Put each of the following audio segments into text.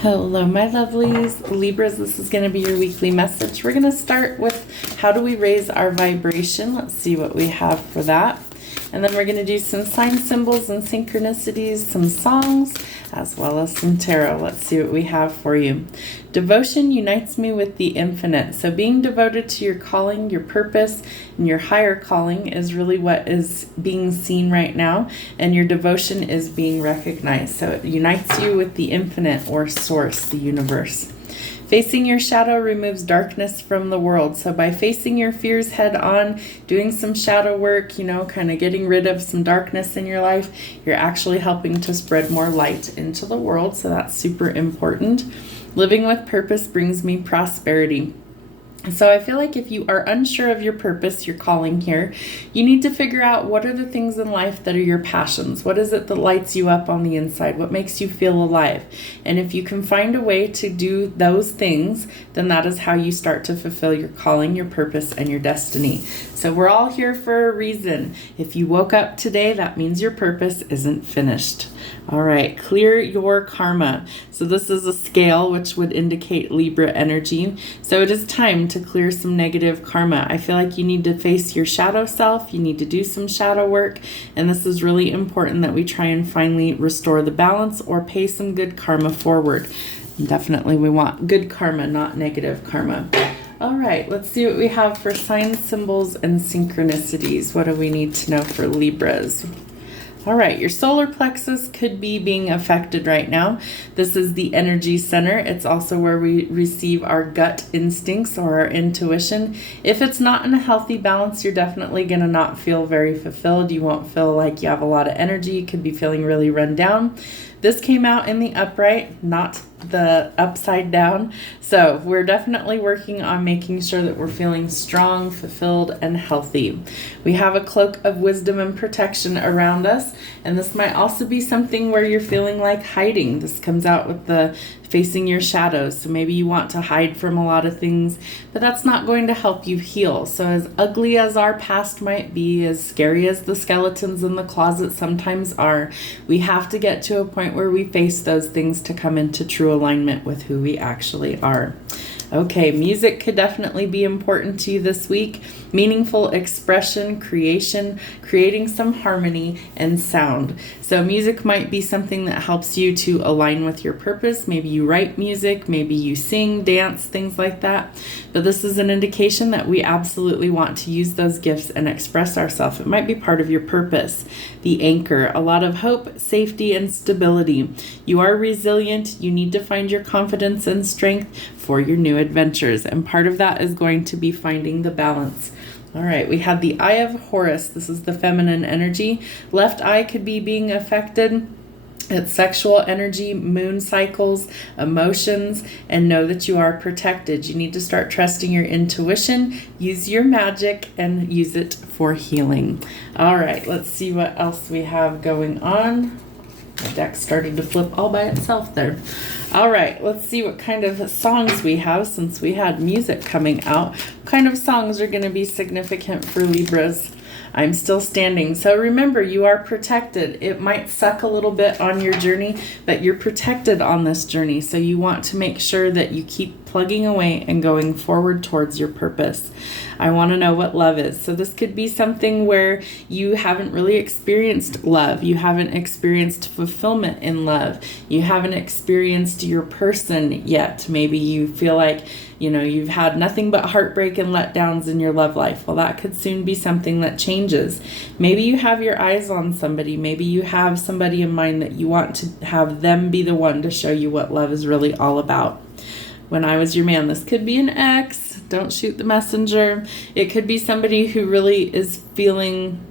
Hello, my lovelies. Libras, this is going to be your weekly message. We're going to start with how do we raise our vibration. Let's see what we have for that. And then we're going to do some sign symbols and synchronicities, some songs, as well as some tarot. Let's see what we have for you. Devotion unites me with the infinite. So being devoted to your calling, your purpose, and your higher calling is really what is being seen right now. And your devotion is being recognized. So it unites you with the infinite or source, the universe. Facing your shadow removes darkness from the world. So by facing your fears head on, doing some shadow work, kind of getting rid of some darkness in your life, you're actually helping to spread more light into the world. So that's super important. Living with purpose brings me prosperity. So I feel like if you are unsure of your purpose, your calling here, you need to figure out what are the things in life that are your passions. What is it that lights you up on the inside? What makes you feel alive? And if you can find a way to do those things, then that is how you start to fulfill your calling, your purpose, and your destiny. So we're all here for a reason. If you woke up today, that means your purpose isn't finished. All right, clear your karma. So this is a scale which would indicate Libra energy. So it is time to clear some negative karma. I feel like you need to face your shadow self. You need to do some shadow work. And this is really important that we try and finally restore the balance or pay some good karma forward. And definitely we want good karma, not negative karma. All right, let's see what we have for signs, symbols, and synchronicities. What do we need to know for Libras? All right, your solar plexus could be being affected right now. This is the energy center. It's also where we receive our gut instincts or our intuition. If it's not in a healthy balance, you're definitely going to not feel very fulfilled. You won't feel like you have a lot of energy. You could be feeling really run down. This came out in the upright, not the upside down. So we're definitely working on making sure that we're feeling strong, fulfilled, and healthy. We have a cloak of wisdom and protection around us. And this might also be something where you're feeling like hiding. This comes out with the facing your shadows. So maybe you want to hide from a lot of things, but that's not going to help you heal. So as ugly as our past might be, as scary as the skeletons in the closet sometimes are, we have to get to a point where we face those things to come into true alignment with who we actually are. Okay, music could definitely be important to you this week. Meaningful expression, creation, creating some harmony and sound. So music might be something that helps you to align with your purpose. Maybe you write music, maybe you sing, dance, things like that. But this is an indication that we absolutely want to use those gifts and express ourselves. It might be part of your purpose. The anchor, a lot of hope, safety, and stability. You are resilient. You need to find your confidence and strength for your new adventures. And part of that is going to be finding the balance. All right, we had the Eye of Horus. This is the feminine energy. Left eye could be being affected. It's sexual energy, moon cycles, emotions, and know that you are protected. You need to start trusting your intuition, use your magic, and use it for healing. All right, let's see what else we have going on. My deck started to flip all by itself there. All right, let's see what kind of songs we have since we had music coming out. What kind of songs are going to be significant for Libras? I'm still standing. So remember, you are protected. It might suck a little bit on your journey, but you're protected on this journey. So you want to make sure that you keep plugging away and going forward towards your purpose. I want to know what love is. So this could be something where you haven't really experienced love. You haven't experienced fulfillment in love. You haven't experienced your person yet. Maybe you feel like, you've had nothing but heartbreak and letdowns in your love life. Well, that could soon be something that changes. Maybe you have your eyes on somebody. Maybe you have somebody in mind that you want to have them be the one to show you what love is really all about. When I was your man, this could be an ex. Don't shoot the messenger. It could be somebody who really is feeling...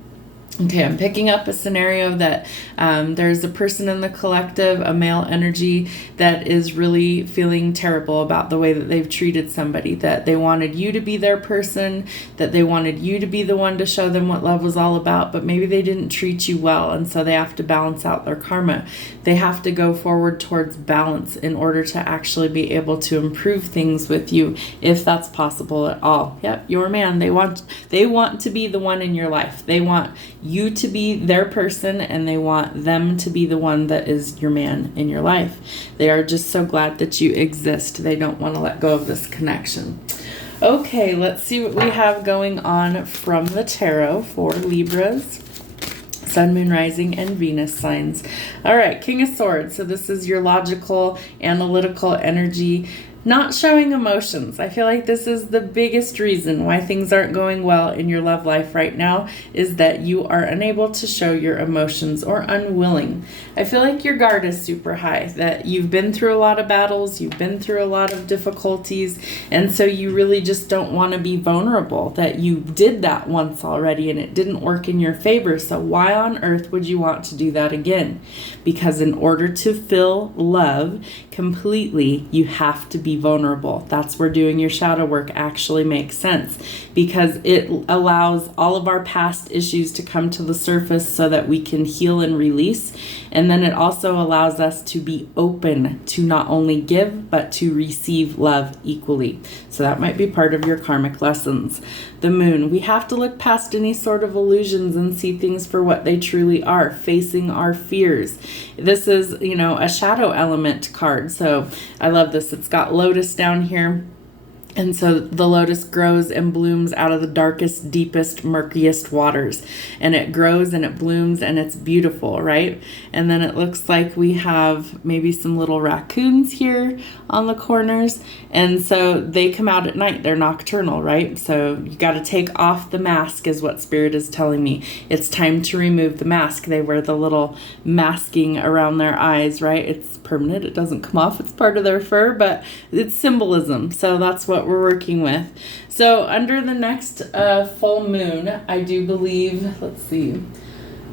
Okay, I'm picking up a scenario that there's a person in the collective, a male energy, that is really feeling terrible about the way that they've treated somebody, that they wanted you to be their person, that they wanted you to be the one to show them what love was all about, but maybe they didn't treat you well, and so they have to balance out their karma. They have to go forward towards balance in order to actually be able to improve things with you, if that's possible at all. Yep, your man. They want to be the one in your life. They want you to be their person, and they want them to be the one that is your man in your life. They are just so glad that you exist. They don't want to let go of this connection. Okay, let's see what we have going on from the tarot for Libras, Sun, Moon, Rising, and Venus signs. All right, King of Swords. So this is your logical, analytical energy, not showing emotions. I feel like this is the biggest reason why things aren't going well in your love life right now, is that you are unable to show your emotions or unwilling. I feel like your guard is super high, that you've been through a lot of battles, you've been through a lot of difficulties, and so you really just don't want to be vulnerable, that you did that once already and it didn't work in your favor. So why on earth would you want to do that again? Because in order to feel love completely, you have to be vulnerable. That's where doing your shadow work actually makes sense, because it allows all of our past issues to come to the surface so that we can heal and release. And then it also allows us to be open to not only give, but to receive love equally. So that might be part of your karmic lessons. The Moon, we have to look past any sort of illusions and see things for what they truly are, facing our fears. This is, a shadow element card. So I love this. It's got lotus down here. And so the lotus grows and blooms out of the darkest, deepest, murkiest waters. And it grows and it blooms and it's beautiful, right? And then it looks like we have maybe some little raccoons here on the corners. And so they come out at night. They're nocturnal, right? So you got to take off the mask is what Spirit is telling me. It's time to remove the mask. They wear the little masking around their eyes, right? It's permanent. It doesn't come off. It's part of their fur, but it's symbolism. So that's what we're working with. So under the next full moon, I do believe, let's see,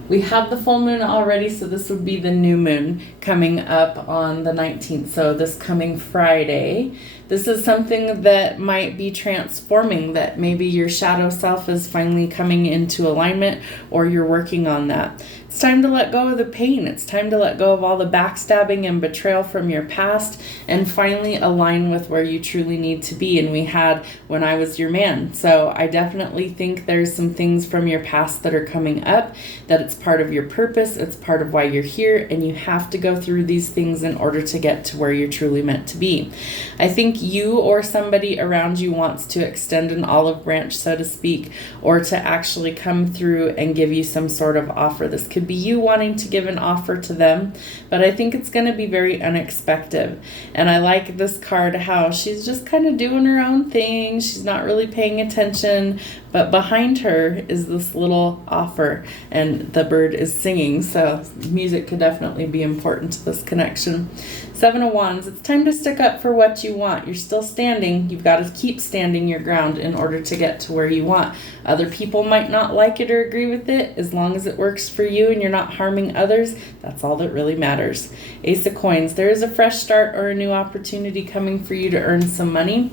we have the full moon already, so this would be the new moon coming up on the 19th. So this coming Friday, this is something that might be transforming, that maybe your shadow self is finally coming into alignment, or you're working on that. It's time to let go of the pain. It's time to let go of all the backstabbing and betrayal from your past and finally align with where you truly need to be. And we had When I Was Your Man. So I definitely think there's some things from your past that are coming up, that it's part of your purpose. It's part of why you're here. And you have to go through these things in order to get to where you're truly meant to be. I think you or somebody around you wants to extend an olive branch, so to speak, or to actually come through and give you some sort of offer. This could be you wanting to give an offer to them, but I think it's going to be very unexpected. And I like this card, how she's just kind of doing her own thing. She's not really paying attention, but behind her is this little offer, and the bird is singing. So music could definitely be important to this connection. Seven of Wands, it's time to stick up for what you want. You're still standing. You've got to keep standing your ground in order to get to where you want. Other people might not like it or agree with it. As long as it works for you and you're not harming others, that's all that really matters. Ace of Coins, there is a fresh start or a new opportunity coming for you to earn some money,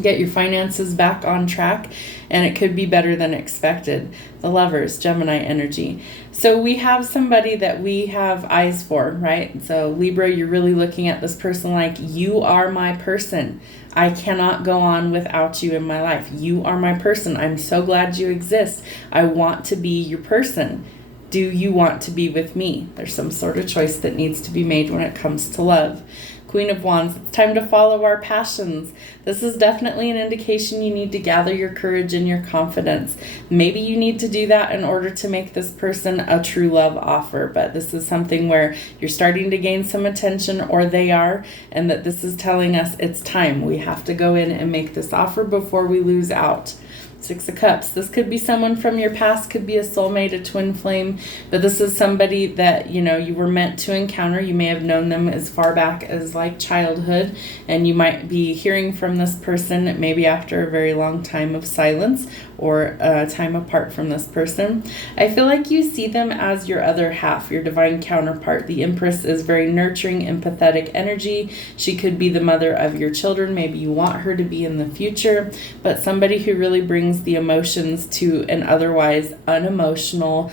get your finances back on track, and it could be better than expected. The Lovers, Gemini energy. So we have somebody that we have eyes for, right? So Libra, you're really looking at this person like, you are my person. I cannot go on without you in my life. You are my person. I'm so glad you exist. I want to be your person. Do you want to be with me? There's some sort of choice that needs to be made when it comes to love. Queen of Wands, it's time to follow our passions. This is definitely an indication you need to gather your courage and your confidence. Maybe you need to do that in order to make this person a true love offer, but this is something where you're starting to gain some attention, or they are, and that this is telling us it's time. We have to go in and make this offer before we lose out. Six of Cups. This could be someone from your past, could be a soulmate, a twin flame, but this is somebody that, you were meant to encounter. You may have known them as far back as like childhood, and you might be hearing from this person maybe after a very long time of silence or time apart from this person. I feel like you see them as your other half, your divine counterpart. The Empress is very nurturing, empathetic energy. She could be the mother of your children. Maybe you want her to be in the future, but somebody who really brings the emotions to an otherwise unemotional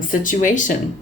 situation.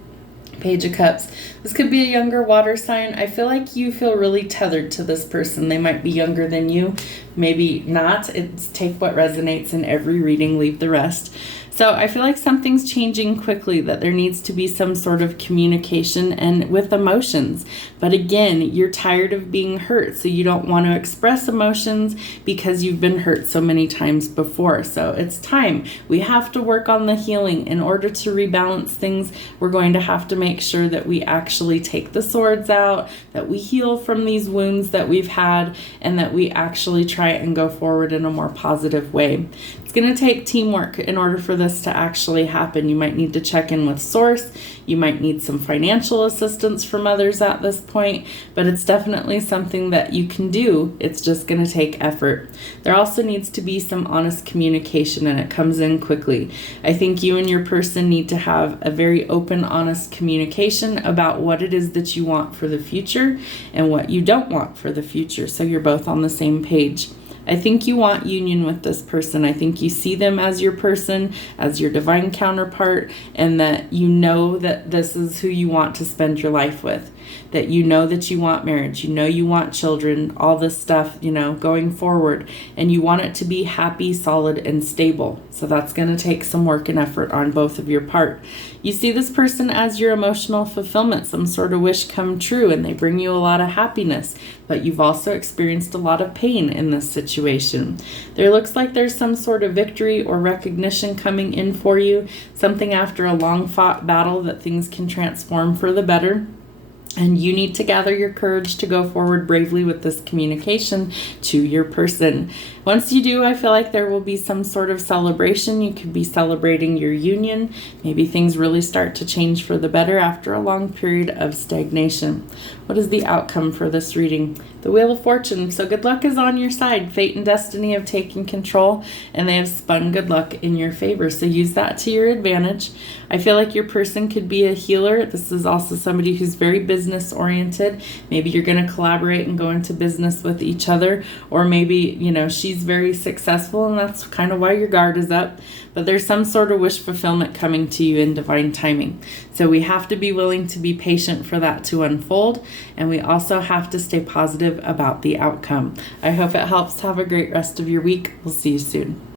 Page of Cups. This could be a younger water sign. I feel like you feel really tethered to this person. They might be younger than you, maybe not. It's take what resonates in every reading, leave the rest. So I feel like something's changing quickly, that there needs to be some sort of communication and with emotions. But again, you're tired of being hurt, so you don't want to express emotions because you've been hurt so many times before. So it's time. We have to work on the healing. In order to rebalance things, we're going to have to make sure that we actually take the swords out, that we heal from these wounds that we've had, and that we actually try and go forward in a more positive way. It's going to take teamwork in order for this to actually happen. You might need to check in with source. You might need some financial assistance from others at this point, but it's definitely something that you can do. It's just going to take effort. There also needs to be some honest communication, and it comes in quickly. I think you and your person need to have a very open, honest communication about what it is that you want for the future and what you don't want for the future, so you're both on the same page. I think you want union with this person. I think you see them as your person, as your divine counterpart, and that you know that this is who you want to spend your life with. That you know that you want marriage, you know you want children, all this stuff, going forward. And you want it to be happy, solid, and stable. So that's going to take some work and effort on both of your part. You see this person as your emotional fulfillment, some sort of wish come true, and they bring you a lot of happiness. But you've also experienced a lot of pain in this situation. There looks like there's some sort of victory or recognition coming in for you, something after a long fought battle that things can transform for the better. And you need to gather your courage to go forward bravely with this communication to your person. Once you do, I feel like there will be some sort of celebration. You could be celebrating your union. Maybe things really start to change for the better after a long period of stagnation. What is the outcome for this reading? The Wheel of Fortune. So good luck is on your side. Fate and destiny have taken control, and they have spun good luck in your favor. So use that to your advantage. I feel like your person could be a healer. This is also somebody who's very business oriented. Maybe you're going to collaborate and go into business with each other, or maybe, she's very successful and that's kind of why your guard is up. But there's some sort of wish fulfillment coming to you in divine timing. So we have to be willing to be patient for that to unfold, and we also have to stay positive about the outcome. I hope it helps. Have a great rest of your week. We'll see you soon.